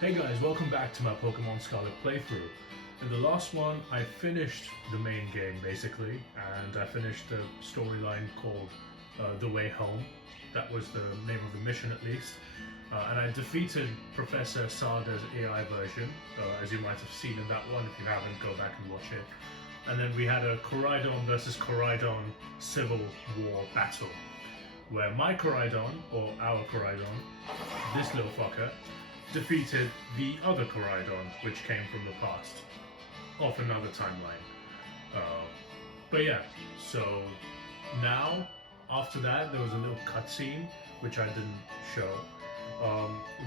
Hey guys, welcome back to my Pokemon Scarlet playthrough. In the last one, I finished the main game basically, and I finished the storyline called The Way Home. That was the name of the mission at least. And I defeated Professor Sada's AI version, as you might have seen in that one. If you haven't, go back and watch it. And then we had a Koraidon versus Koraidon Civil War battle, where my Koraidon, or our Koraidon, this little fucker, defeated the other Koraidon, which came from the past, off another timeline. But yeah, so now, after that, there was a little cutscene, which I didn't show,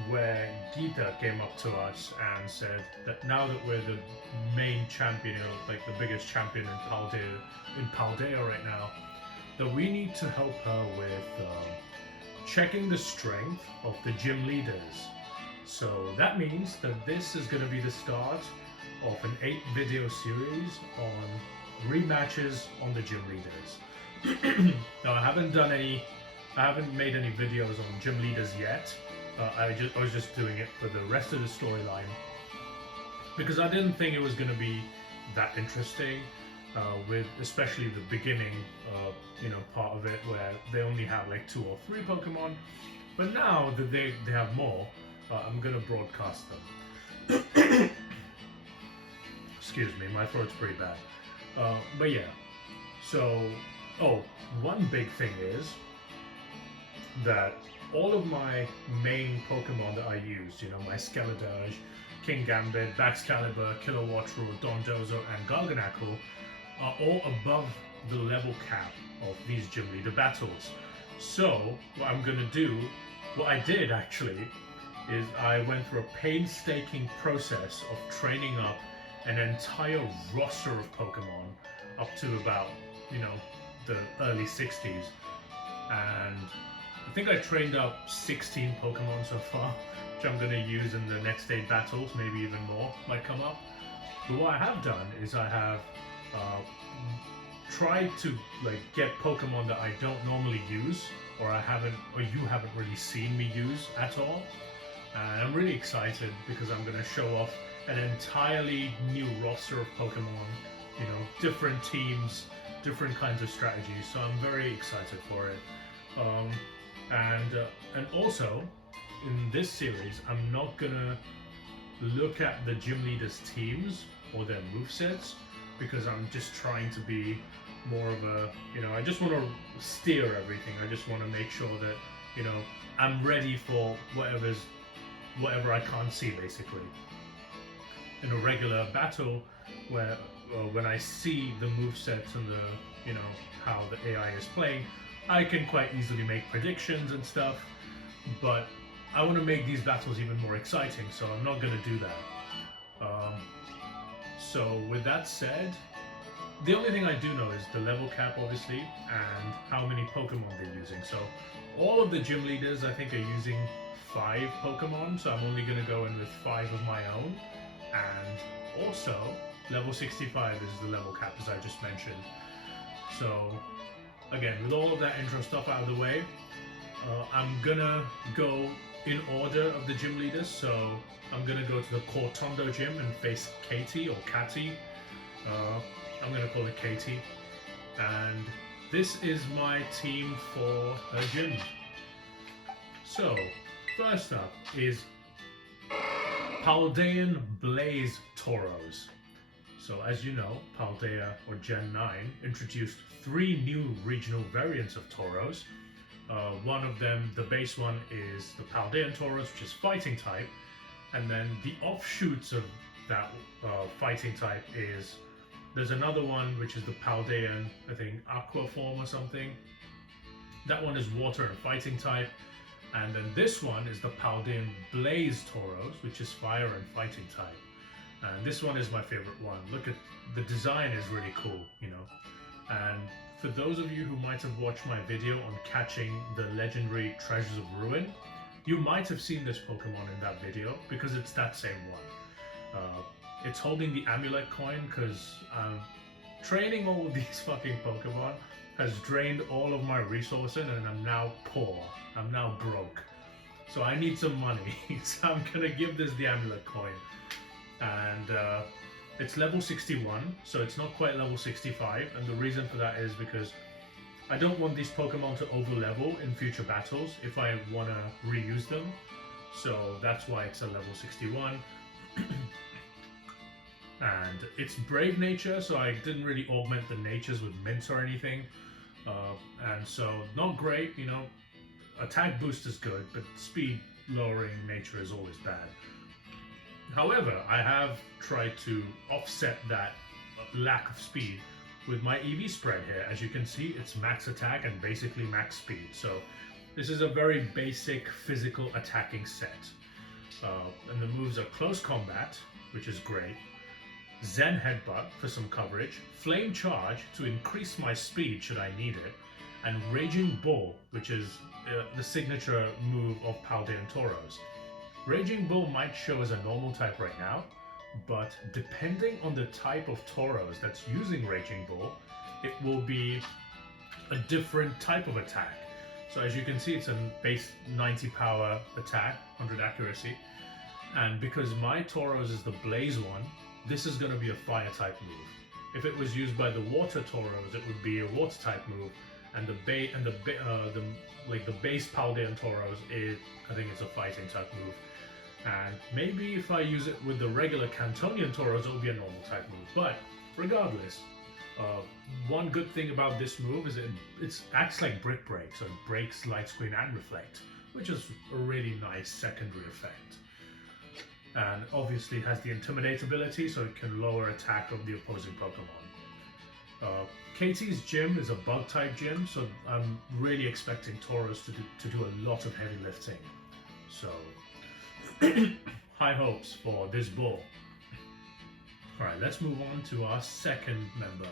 where Gita came up to us and said that now that we're the main champion, like the biggest champion in Paldea right now, that we need to help her with checking the strength of the gym leaders. So that means that this is going to be the start of an 8-video series on rematches on the gym leaders. Now I haven't made any videos on gym leaders yet. I was just doing it for the rest of the storyline because I didn't think it was going to be that interesting, with especially the beginning, part of it where they only have like 2 or 3 Pokemon. But now that they have more, I'm gonna broadcast them. Excuse me, my throat's pretty bad. But yeah, so, one big thing is that all of my main Pokemon that I use, my Skeledirge, Kingambit, Baxcalibur, Kilowattrel, Dondozo, and Garganacl, are all above the level cap of these gym leader battles. So, what I did actually, is I went through a painstaking process of training up an entire roster of Pokemon up to about, the early 60s. And I think I trained up 16 Pokemon so far, which I'm going to use in the next 8 battles, maybe even more might come up. But what I have done is I have tried to get Pokemon that I don't normally use, or you haven't really seen me use at all. And I'm really excited because I'm going to show off an entirely new roster of Pokemon, different teams, different kinds of strategies. So I'm very excited for it. And also, in this series, I'm not going to look at the gym leaders' teams or their movesets because I'm just trying to be more of a, I just want to steer everything. I just want to make sure that, I'm ready for whatever I can't see, basically. In a regular battle, where when I see the movesets and the, how the AI is playing, I can quite easily make predictions and stuff. But I want to make these battles even more exciting, so I'm not going to do that. So with that said, the only thing I do know is the level cap, obviously, and how many Pokemon they're using. So all of the gym leaders, I think, are using 5 Pokemon, so I'm only going to go in with 5 of my own. And also, level 65 is the level cap, as I just mentioned. So, again, with all of that intro stuff out of the way, I'm going to go in order of the gym leaders. So, I'm going to go to the Cortondo gym and face Katy, or Katy. I'm going to call it Katy. And this is my team for her gym. So, first up is Paldean Tauros. So as you know, Paldea, or Gen 9, introduced 3 new regional variants of Tauros. One of them, the base one, is the Paldean Tauros, which is fighting type. And then the offshoots of that fighting type is, there's another one which is the Paldean, I think, Aqua form or something. That one is water and fighting type. And then this one is the Paldean Tauros, which is fire and fighting type. And this one is my favorite one. Look at the design, is really cool, And for those of you who might have watched my video on catching the legendary Treasures of Ruin, you might have seen this Pokemon in that video because it's that same one. It's holding the amulet coin because training all of these fucking Pokemon has drained all of my resources and I'm now poor. I'm now broke. So I need some money. So I'm gonna give this the amulet coin. And it's level 61, so it's not quite level 65. And the reason for that is because I don't want these Pokemon to over level in future battles if I want to reuse them. So that's why it's a level 61. And it's Brave Nature, so I didn't really augment the natures with mints or anything. And so not great, you know. Attack boost is good, but speed lowering nature is always bad. However, I have tried to offset that lack of speed with my EV spread here. As you can see, it's max attack and basically max speed. So this is a very basic physical attacking set. And the moves are Close Combat, which is great. Zen Headbutt for some coverage. Flame Charge to increase my speed should I need it. And Raging Bull, which is the signature move of Paldean Tauros. Raging Bull might show as a normal type right now, but depending on the type of Tauros that's using Raging Bull, it will be a different type of attack. So as you can see, it's a base 90 power attack, 100 accuracy. And because my Tauros is the Blaze one, this is going to be a fire type move. If it was used by the Water Tauros, it would be a water type move. And the base Paldean Tauros is, I think it's a fighting type move. And maybe if I use it with the regular Cantonian Tauros, it will be a normal type move. But regardless, one good thing about this move is it acts like Brick Break, so it breaks Light Screen and Reflect, which is a really nice secondary effect. And obviously it has the Intimidate ability, so it can lower attack of the opposing Pokemon. Katy's gym is a bug type gym, so I'm really expecting Tauros to do a lot of heavy lifting. So high hopes for this bull. Alright, let's move on to our second member.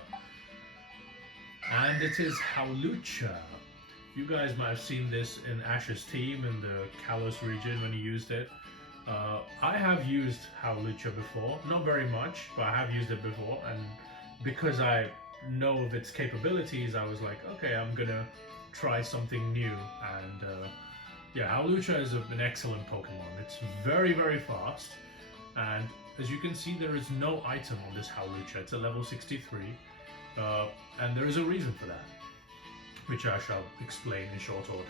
And it is Hawlucha. You guys might have seen this in Ash's team in the Kalos region when he used it. I have used Hawlucha before, not very much, but I have used it before, and because I know of its capabilities, I was like, okay, I'm gonna try something new. And yeah, Hawlucha is an excellent Pokemon. It's very, very fast, and as you can see, there is no item on this Hawlucha. It's a level 63, and there is a reason for that, which I shall explain in short order.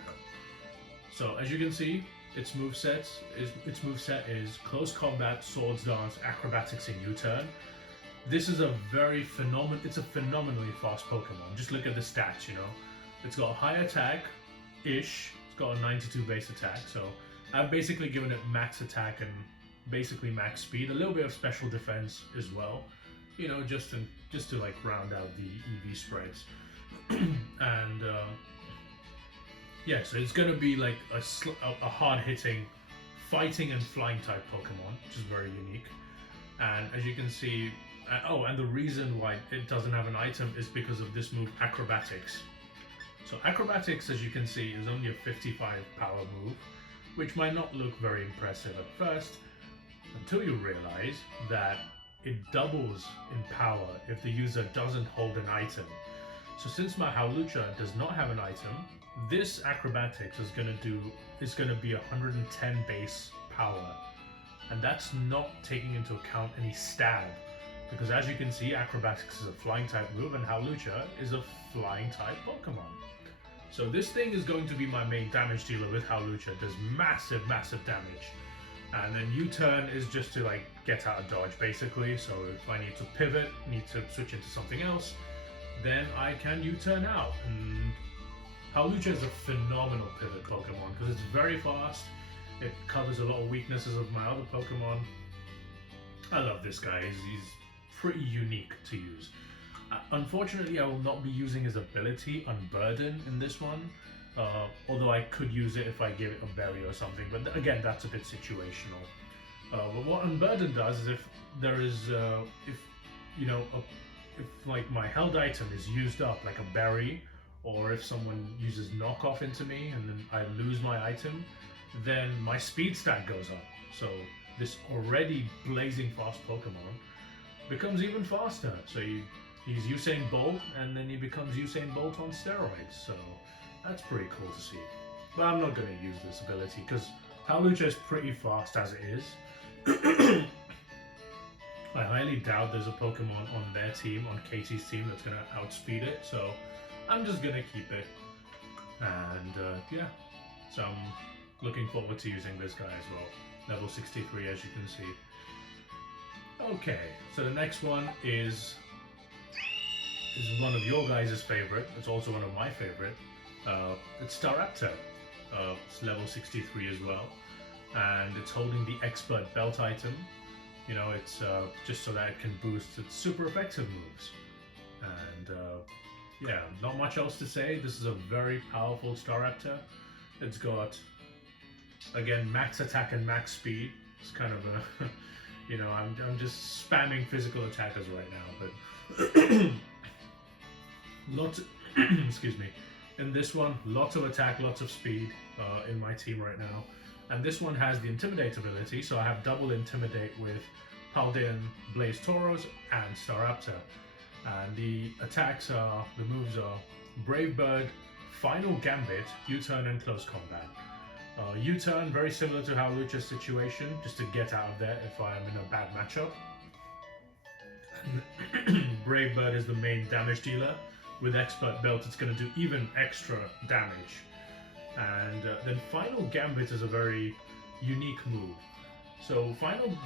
So as you can see, its moveset is Close Combat, Swords Dance, Acrobatics, and U-Turn. This is a phenomenally fast Pokemon. Just look at the stats, you know. It's got a high attack-ish. It's got a 92 base attack, so I've basically given it max attack and basically max speed. A little bit of special defense as well, you know, just to like round out the EV spreads. And yeah, so it's gonna be like a hard-hitting, fighting and flying type Pokemon, which is very unique. And as you can see, and the reason why it doesn't have an item is because of this move, Acrobatics. So Acrobatics, as you can see, is only a 55 power move, which might not look very impressive at first, until you realize that it doubles in power if the user doesn't hold an item. So since my Hawlucha does not have an item, this Acrobatics is going to be 110 base power, and that's not taking into account any stab, because as you can see, Acrobatics is a flying type move and Hawlucha is a flying type Pokemon. So this thing is going to be my main damage dealer with Hawlucha. It does massive damage, and then U-Turn is just to like get out of dodge basically. So if I need to pivot, need to switch into something else, then I can U-Turn out. And Hawlucha is a phenomenal pivot Pokemon because it's very fast. It covers a lot of weaknesses of my other Pokemon. I love this guy. He's pretty unique to use. Unfortunately, I will not be using his ability Unburden in this one, although I could use it if I give it a berry or something, but again, that's a bit situational. But what Unburden does is if like my held item is used up, like a berry, or if someone uses knockoff into me and then I lose my item, then my speed stat goes up. So this already blazing fast Pokemon becomes even faster. So he's Usain Bolt, and then he becomes Usain Bolt on steroids. So that's pretty cool to see. But I'm not going to use this ability because Hawlucha is pretty fast as it is. I highly doubt there's a Pokemon on their team, on Katy's team, that's going to outspeed it, so I'm just going to keep it. And yeah, so I'm looking forward to using this guy as well. Level 63, as you can see. Okay, so the next one is one of your guys' favorite. It's also one of my favorite. It's Staraptor. It's level 63 as well, and it's holding the Expert Belt item. You know, it's just so that it can boost its super effective moves. And yeah, not much else to say. This is a very powerful Staraptor. It's got, again, max attack and max speed. It's kind of a, you know, I'm just spamming physical attackers right now, but lots, excuse me. In this one, lots of attack, lots of speed in my team right now. And this one has the Intimidate ability, so I have double Intimidate with Paldean Tauros and Staraptor. And the attacks are, the moves are Brave Bird, Final Gambit, U-turn and Close Combat. U-turn, very similar to Hawlucha's situation, just to get out of there if I am in a bad matchup. Brave Bird is the main damage dealer. With Expert Belt, it's going to do even extra damage. And then Final Gambit is a very unique move. So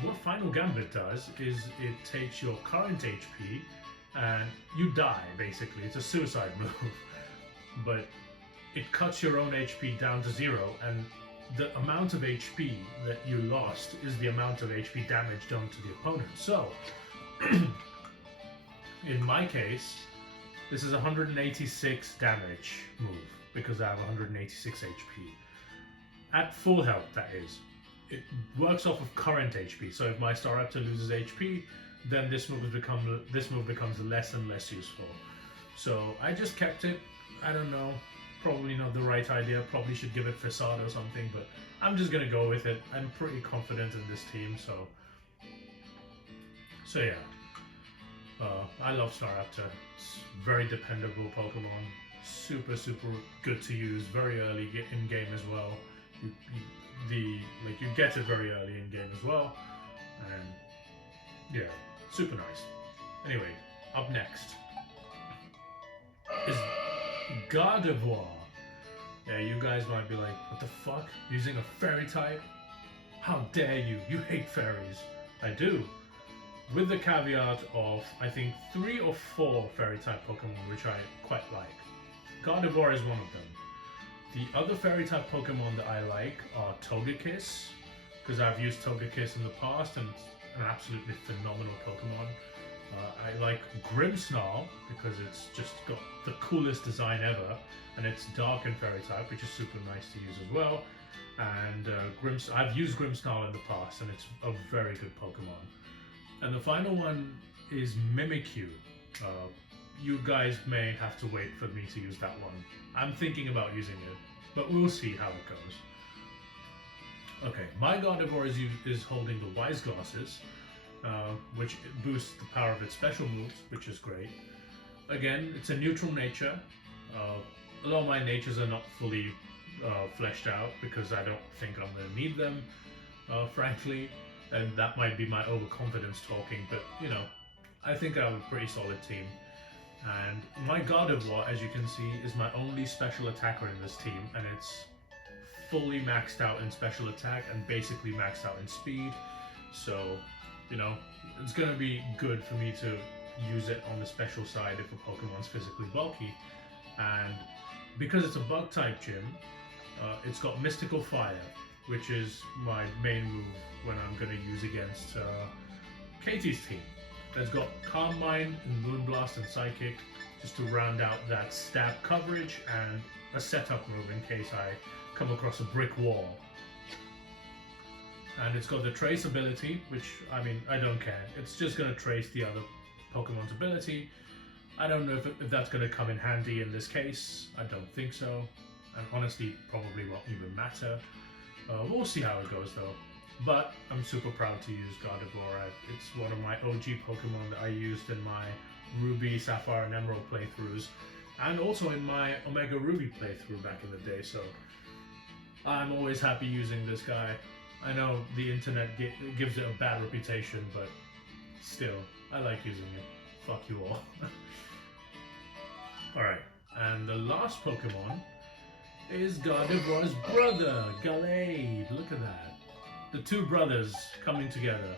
what Final Gambit does is it takes your current HP and you die, basically. It's a suicide move. But it cuts your own HP down to 0, and the amount of HP that you lost is the amount of HP damage done to the opponent. So, in my case, this is 186 damage move, because I have 186 HP. At full health, that is. It works off of current HP, so if my Staraptor loses HP, then this move becomes less and less useful. So I just kept it. I don't know, probably not the right idea, probably should give it Facade or something, but I'm just gonna go with it. I'm pretty confident in this team, so yeah. I love Staraptor. It's very dependable Pokemon, super good to use very early in game as well. You get it very early in game as well, and yeah, super nice. Anyway, up next is Gardevoir. Yeah, you guys might be like, what the fuck? Using a fairy type? How dare you? You hate fairies. I do. With the caveat of, I think, 3 or 4 fairy type Pokemon which I quite like. Gardevoir is one of them. The other fairy type Pokemon that I like are Togekiss, because I've used Togekiss in the past and it's an absolutely phenomenal Pokemon. I like Grimmsnarl because it's just got the coolest design ever, and it's dark and fairy type, which is super nice to use as well. And I've used Grimmsnarl in the past, and it's a very good Pokemon. And the final one is Mimikyu. You guys may have to wait for me to use that one. I'm thinking about using it, but we'll see how it goes. Okay, my Gardevoir is holding the Wise Glasses, which boosts the power of its special moves, which is great. Again, it's a neutral nature. A lot of my natures are not fully fleshed out because I don't think I'm going to need them, frankly. And that might be my overconfidence talking, but you know, I think I have a pretty solid team. And my Gardevoir, as you can see, is my only special attacker in this team, and it's fully maxed out in special attack and basically maxed out in speed. So, you know, it's going to be good for me to use it on the special side if a Pokemon's physically bulky. And because it's a bug type gym, it's got Mystical Fire, which is my main move when I'm going to use against Katy's team. It's got Calm Mind and Moonblast and Psychic just to round out that stab coverage and a setup move in case I come across a brick wall. And it's got the Trace ability, which, I mean, I don't care. It's just going to trace the other Pokemon's ability. I don't know if that's going to come in handy in this case. I don't think so. And honestly, probably won't even matter. We'll see how it goes though. But I'm super proud to use Gardevoir. It's one of my OG Pokemon that I used in my Ruby, Sapphire and Emerald playthroughs, and also in my Omega Ruby playthrough back in the day, so I'm always happy using this guy. I know the internet gives it a bad reputation, but still, I like using it. Fuck you all. Alright, and the last Pokemon is Gardevoir's brother, Gallade. Look at that. The two brothers coming together.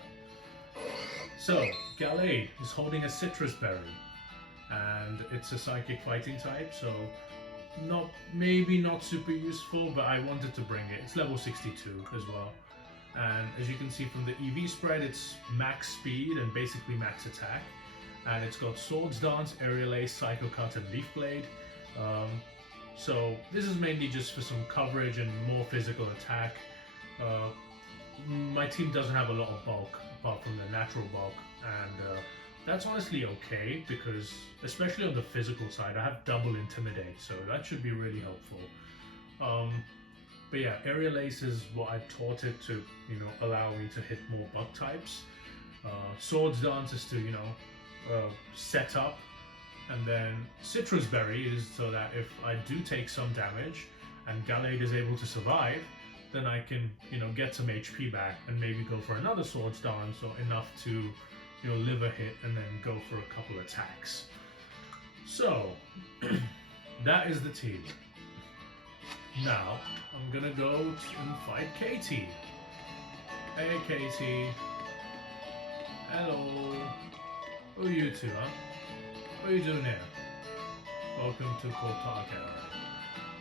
So, Gallade is holding a citrus berry, and it's a psychic fighting type, so maybe not super useful, but I wanted to bring it. It's level 62 as well. And as you can see from the EV spread, it's max speed and basically max attack. And it's got Swords Dance, Aerial Ace, Psycho Cut, and Leaf Blade. So this is mainly just for some coverage and more physical attack. My team doesn't have a lot of bulk apart from the natural bulk, and that's honestly okay because, especially on the physical side, I have double Intimidate, so that should be really helpful. But yeah, Aerial Ace is what I taught it to, allow me to hit more bug types. Swords Dance is to, set up, and then Citrus Berry is so that if I do take some damage and Gallade is able to survive, then I can, get some HP back and maybe go for another Swords Dance or enough to, live a hit and then go for a couple attacks. So, that is the team. Now, I'm gonna go and fight Katy. Hey Katy. Hello. Who are you two, huh? What are you doing here? Welcome to Kortaka.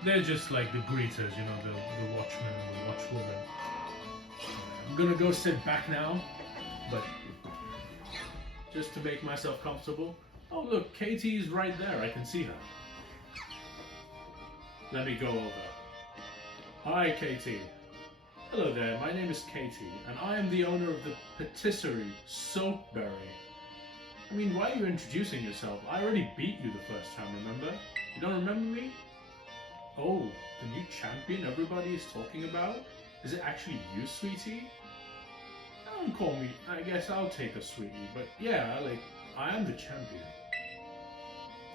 They're just like the greeters, the watchmen and the watchwoman. I'm gonna go sit back now, but just to make myself comfortable. Oh look, Katy's right there, I can see her. Let me go over. Hi Katy. Hello there, my name is Katy, and I am the owner of the patisserie Soapberry. I mean, why are you introducing yourself? I already beat you the first time, remember? You don't remember me? Oh, the new champion everybody is talking about? Is it actually you, sweetie? Don't call me, I guess I'll take a sweetie, but yeah, I am the champion.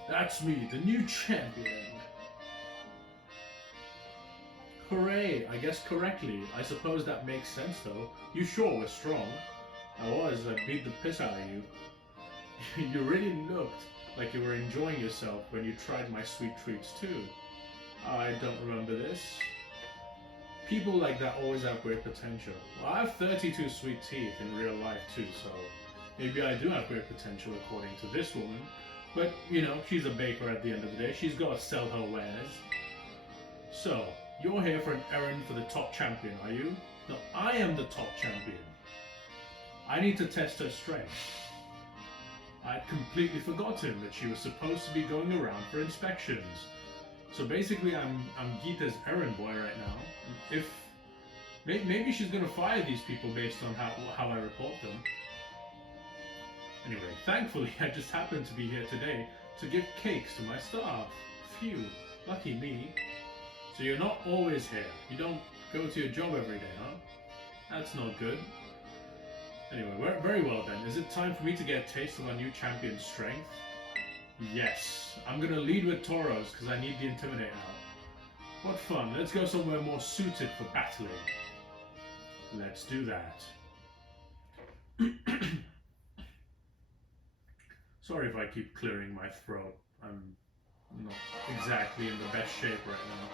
That's me, the new champion. Hooray, I guessed correctly. I suppose that makes sense though. You sure were strong. I beat the piss out of you. You really looked like you were enjoying yourself when you tried my sweet treats too. I don't remember this. People like that always have great potential. Well, I have 32 sweet teeth in real life too, so maybe I do have great potential according to this woman. But, she's a baker at the end of the day. She's got to sell her wares. So, you're here for an errand for the top champion, are you? No, I am the top champion. I need to test her strength. I'd completely forgotten that she was supposed to be going around for inspections. So basically, I'm Geeta's errand boy right now. Maybe she's gonna fire these people based on how I report them. Anyway, thankfully, I just happened to be here today to give cakes to my staff. Phew, lucky me. So you're not always here. You don't go to your job every day, huh? That's not good. Anyway, very well then. Is it time for me to get a taste of our new champion's strength? Yes. I'm gonna lead with Tauros because I need the Intimidate out. What fun. Let's go somewhere more suited for battling. Let's do that. Sorry if I keep clearing my throat. I'm not exactly in the best shape right now.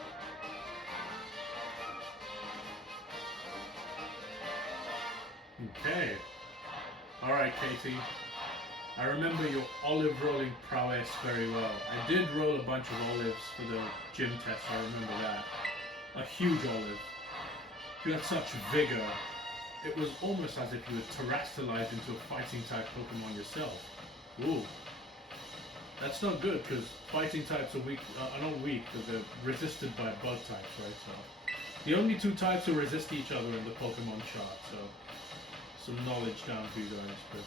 Okay. Alright, Katy. I remember your olive rolling prowess very well. I did roll a bunch of olives for the gym test, I remember that. A huge olive. You had such vigor. It was almost as if you were terrestrialized into a fighting type Pokemon yourself. Ooh. That's not good, because fighting types are not weak, but they're resisted by bug types, right? So the only two types who resist each other in the Pokemon chart, so some knowledge down for you guys. But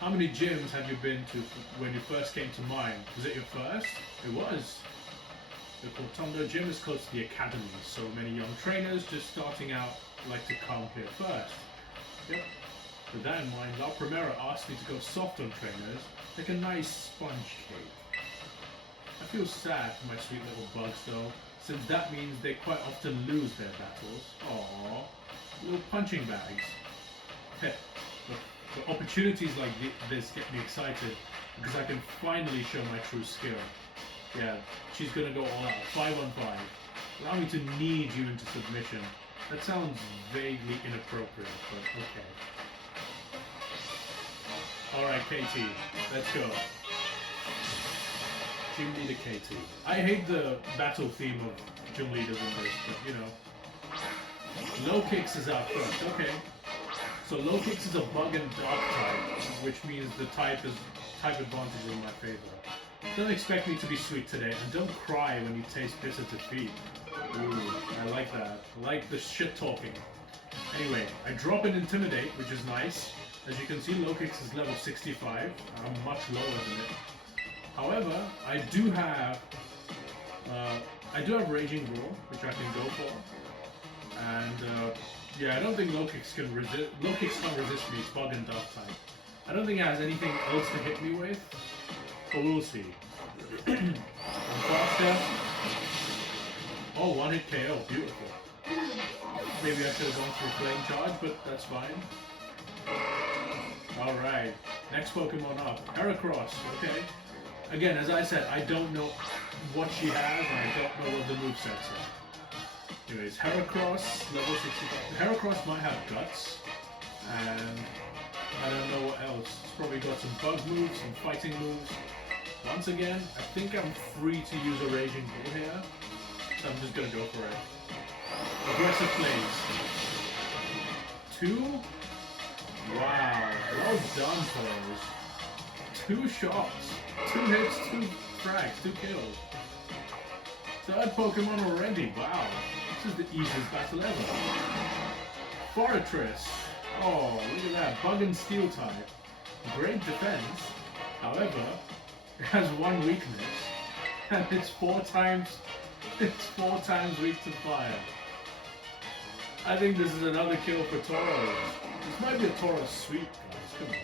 how many gyms have you been to when you first came to mine? Was it your first? It was. The Cortondo gym is close to the academy, so many young trainers just starting out like to come here first. Yep. With that in mind, La Primera asked me to go soft on trainers, like a nice sponge cake. I feel sad for my sweet little bugs though, since that means they quite often lose their battles. Aww, little punching bags. The opportunities like this get me excited because I can finally show my true skill. Yeah, she's gonna go all out. 5-on-5. Allow me to knead you into submission. That sounds vaguely inappropriate, but okay. Alright, Katy, let's go. Gym Leader Katy. I hate the battle theme of gym leaders in this, but you know. Low kicks is out first, okay. So low kicks is a bug and dark type, which means the type advantage is in my favor. Don't expect me to be sweet today, and don't cry when you taste bitter defeat. Ooh, I like that. I like the shit talking. Anyway, I drop and intimidate, which is nice. As you can see, low kicks is level 65. I'm much lower than it. However, I do have Raging Roar, which I can go for. And yeah, I don't think low kicks can resist. Low kicks can't resist me. It's bug and dark type. I don't think it has anything else to hit me with, but we'll see. I'm faster. Oh, one hit KO, beautiful. Maybe I should have gone for a flame charge, but that's fine. Alright, next Pokemon up. Heracross, okay. Again, as I said, I don't know what she has, and I don't know what the movesets are. Anyways, Heracross, level 65. Heracross might have Guts, and I don't know what else. It's probably got some bug moves, some fighting moves. Once again, I think I'm free to use a Raging Bull here, so I'm just gonna go for it. Aggressive Blaze. 2? Wow, well done, Tauros. 2 shots, 2 hits, 2 frags, 2 kills. Third Pokemon already, wow. This is the easiest battle ever. Fortress. Oh, look at that. Bug and Steel type. Great defense. However, it has one weakness. And it's 4 times weak to fire. I think this is another kill for Tauros. This might be a Tauros sweep, guys. Come on.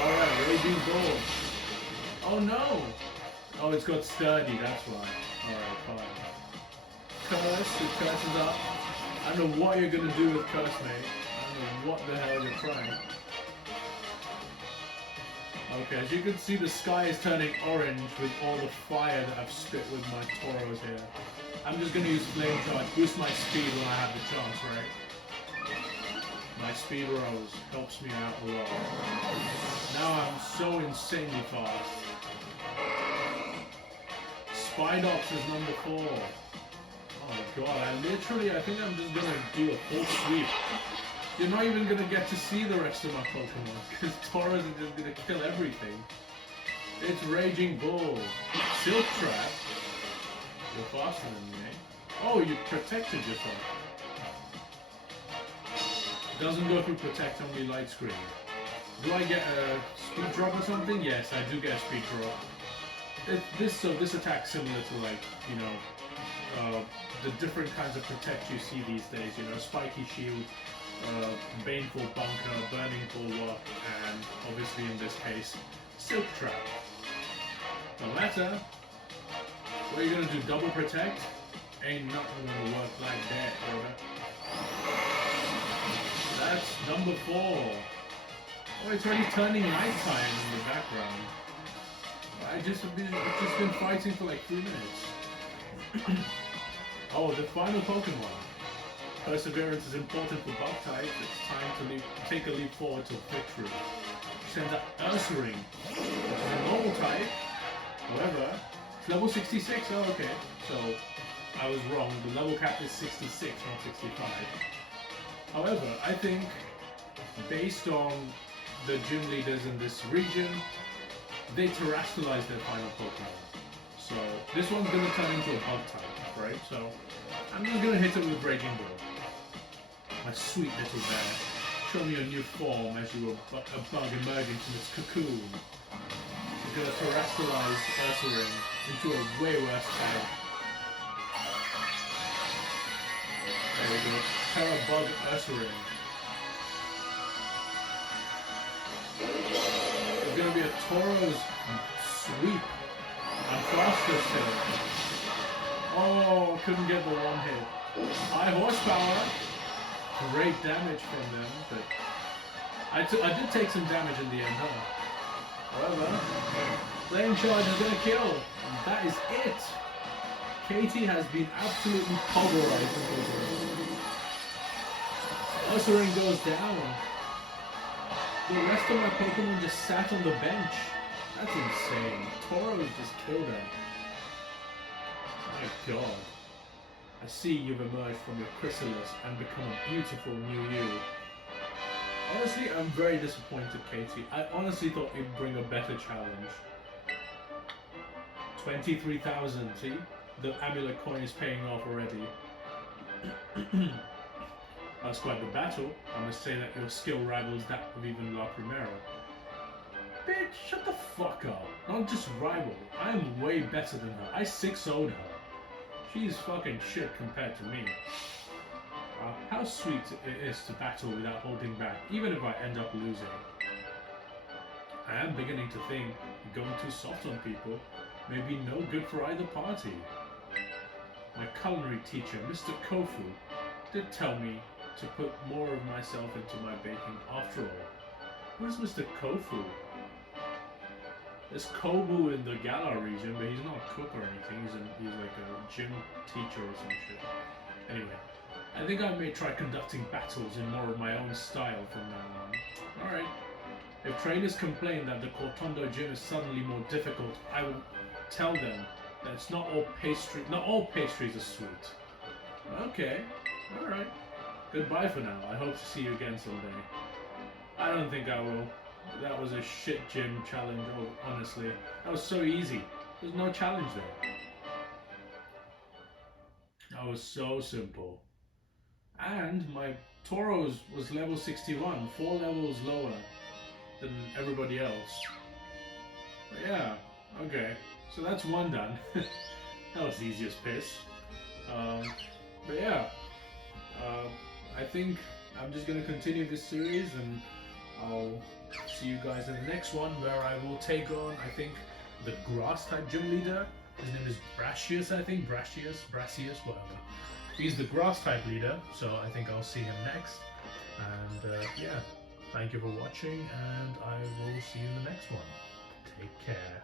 Alright, Raging Bull. Oh no! Oh, it's got Sturdy, that's why. Alright, fine. Curse, your curse is up. I don't know what you're gonna do with Curse, mate. I don't know what the hell you're trying. Okay, as you can see, the sky is turning orange with all the fire that I've spit with my Tauros here. I'm just gonna use Flame Charge, boost my speed when I have the chance, right? My speed rose helps me out a lot. Now I'm so insanely fast. Spidops is number 4. Oh my god, I think I'm just gonna do a full sweep. You're not even gonna get to see the rest of my Pokemon, because Tauros is just gonna kill everything. It's Raging Bull. Silk Trap. You're faster than me. Oh, you protected yourself. Doesn't go through Protect, only Light Screen. Do I get a speed drop or something? Yes, I do get a speed drop. This attack's similar to, like, you know, the different kinds of Protect you see these days. You know, Spiky Shield, Baneful Bunker, Burning Bulwark, and obviously in this case, Silk Trap. No matter. What are you gonna do? Double Protect? Ain't nothing gonna work like that, brother. That's number 4. Oh, it's already turning nighttime in the background. I've just been fighting for like 3 minutes. Oh, the final Pokemon. Perseverance is important for bug type. It's time to take a leap forward to victory. Sends out Ursaring, which is a normal type. However, it's level 66. Oh, okay. So I was wrong. The level cap is 66, not 65. However, I think based on the gym leaders in this region, they terrestrialize their final Pokemon. So this one's going to turn into a bug type, right? So I'm just going to hit it with Raging Bull. My sweet little bear. Show me your new form as you are a bug emerging from its cocoon. It's going to terrestrialize Ursaring into a way worse tag. There we go. Terra Bug Ursaring. It's going to be a Tauros sweep. I'm faster still. Oh, couldn't get the one hit. High horsepower. Great damage from them, but I did take some damage in the end, huh? However, flame charge is gonna kill. And that is it. Katy has been absolutely pulverized in Pokemon. Ursaring goes down. The rest of my Pokemon just sat on the bench. That's insane. Tauros just killed her. My god. I see you've emerged from your chrysalis and become a beautiful new you. Honestly, I'm very disappointed, Katy. I honestly thought you'd bring a better challenge. 23,000, see? The amulet coin is paying off already. That's quite the battle. I must say that your skill rivals that of even La Primera. Bitch, shut the fuck up. Not just rival. I am way better than her. I 6-0'd her. She's fucking shit compared to me. How sweet it is to battle without holding back, even if I end up losing. I am beginning to think going too soft on people may be no good for either party. My culinary teacher, Mr. Kofu, did tell me to put more of myself into my baking after all. Who's Mr. Kofu? There's Kobu in the Galar region, but he's not a cook or anything. He's like a gym teacher or some shit. Anyway, I think I may try conducting battles in more of my own style from now on. Alright. If trainers complain that the Cortondo gym is suddenly more difficult, I will tell them that it's not all pastries are sweet. Okay. Alright. Goodbye for now. I hope to see you again someday. I don't think I will. That was a shit gym challenge, honestly. That was so easy. There's no challenge there. That was so simple. And my Tauros was level 61, 4 levels lower than everybody else. But yeah, okay. So that's one done. That was easy as piss. But yeah, I think I'm just gonna continue this series and I'll see you guys in the next one where I will take on, I think, the grass type gym leader. His name is Brashius, I think. Brashius, whatever. He's the grass type leader, so I think I'll see him next. And yeah, thank you for watching and I will see you in the next one. Take care.